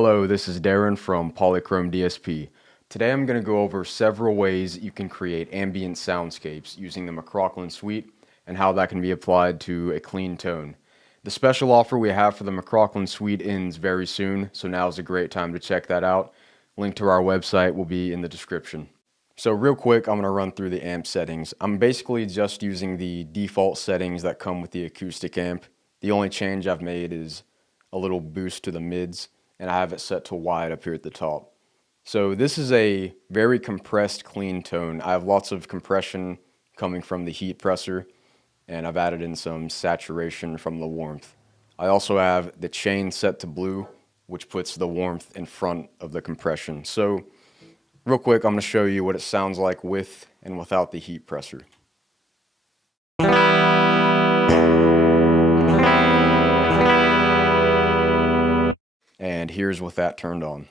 Hello, this is Darin from PolyChrome DSP. Today I'm going to go over several ways you can create ambient soundscapes using the McRocklin Suite and how that can be applied to a clean tone. The special offer we have for the McRocklin Suite ends very soon, so now is a great time to check that out. Link to our website will be in the description. So real quick, I'm going to run through the amp settings. I'm basically just using the default settings that come with the acoustic amp. The only change I've made is a little boost to the mids, and I have it set to wide up here at the top. So this is a very compressed, clean tone. I have lots of compression coming from the heat presser, and I've added in some saturation from the warmth. I also have the chain set to blue, which puts the warmth in front of the compression. So real quick, I'm going to show you what it sounds like with and without the heat presser. And here's with that turned on.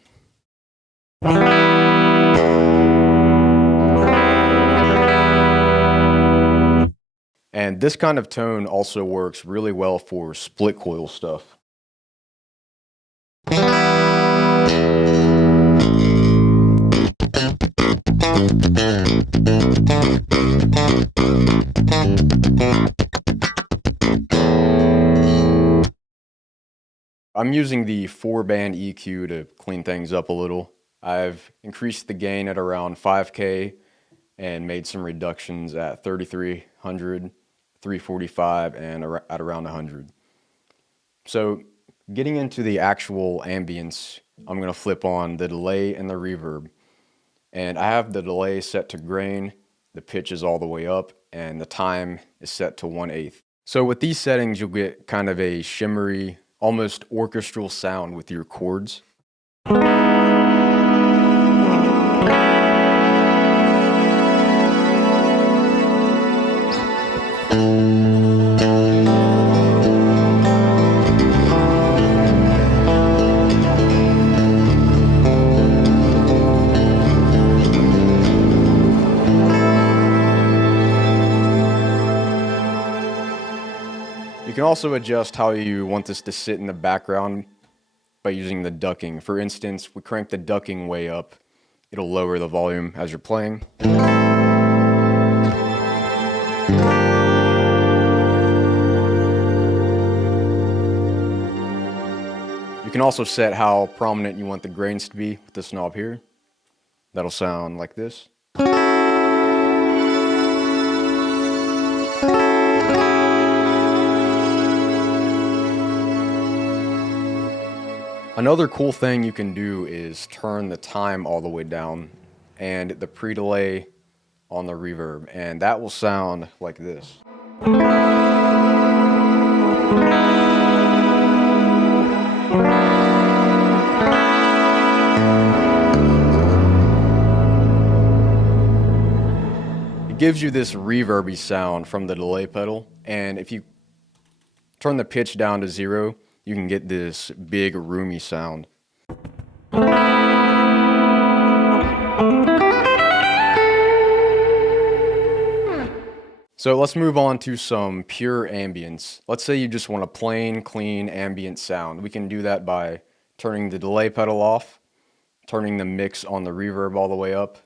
And this kind of tone also works really well for split coil stuff. I'm using the 4-band EQ to clean things up a little. I've increased the gain at around 5K and made some reductions at 3300, 345, and at around 100. So getting into the actual ambience, I'm going to flip on the delay and the reverb. And I have the delay set to grain, the pitch is all the way up, and the time is set to 1/8. So with these settings, you'll get kind of a shimmery, almost orchestral sound with your chords. You can also adjust how you want this to sit in the background by using the ducking. For instance, we crank the ducking way up, it'll lower the volume as you're playing. You can also set how prominent you want the grains to be with this knob here. That'll sound like this. Another cool thing you can do is turn the time all the way down and the pre-delay on the reverb, and that will sound like this. It gives you this reverby sound from the delay pedal, and if you turn the pitch down to 0, you can get this big, roomy sound. So let's move on to some pure ambience. Let's say you just want a plain, clean, ambient sound. We can do that by turning the delay pedal off, turning the mix on the reverb all the way up,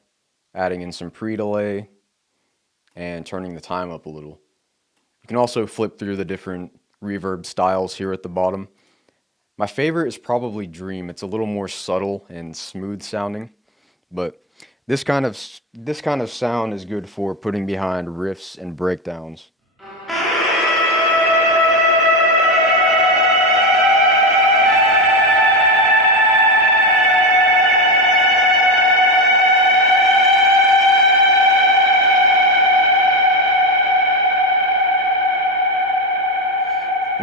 adding in some pre-delay, and turning the time up a little. You can also flip through the different reverb styles here at the bottom. My favorite is probably Dream. It's a little more subtle and smooth sounding, but this kind of sound is good for putting behind riffs and breakdowns.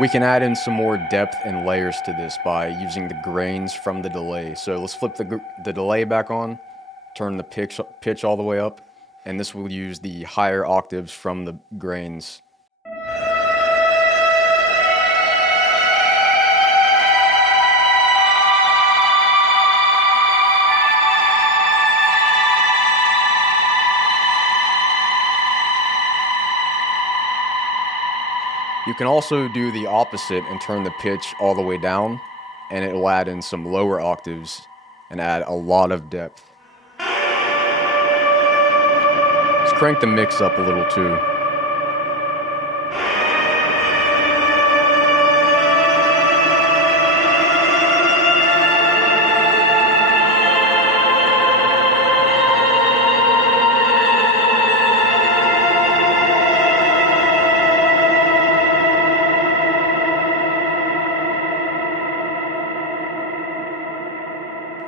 We can add in some more depth and layers to this by using the grains from the delay. So let's flip the delay back on, turn the pitch all the way up, and this will use the higher octaves from the grains. You can also do the opposite and turn the pitch all the way down, and it will add in some lower octaves and add a lot of depth. Let's crank the mix up a little too.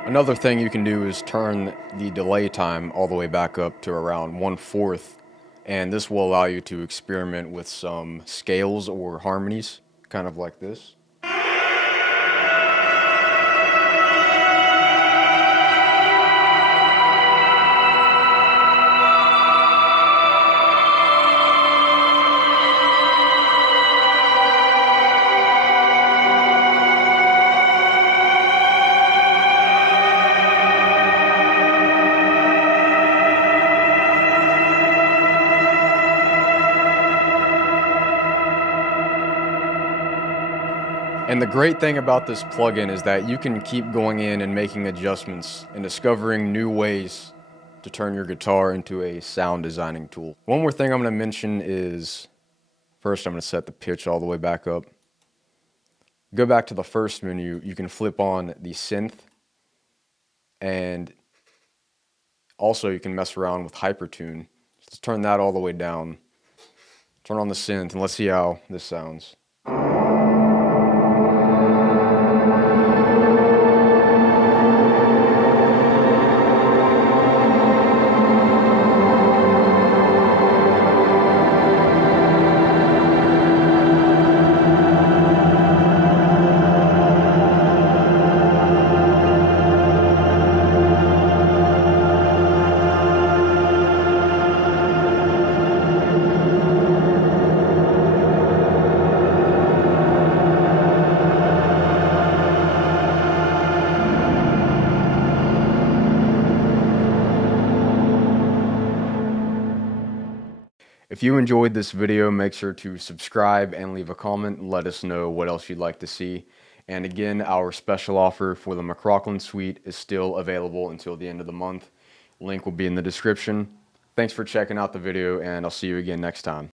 Another thing you can do is turn the delay time all the way back up to around 1/4, and this will allow you to experiment with some scales or harmonies, kind of like this. And the great thing about this plugin is that you can keep going in and making adjustments and discovering new ways to turn your guitar into a sound designing tool. One more thing I'm going to mention is, first I'm going to set the pitch all the way back up. Go back to the first menu, you can flip on the synth, and also you can mess around with hypertune. Let's turn that all the way down. Turn on the synth and let's see how this sounds. If you enjoyed this video, make sure to subscribe and leave a comment and let us know what else you'd like to see. And again, our special offer for the McRocklin Suite is still available until the end of the month. Link will be in the description. Thanks for checking out the video, and I'll see you again next time.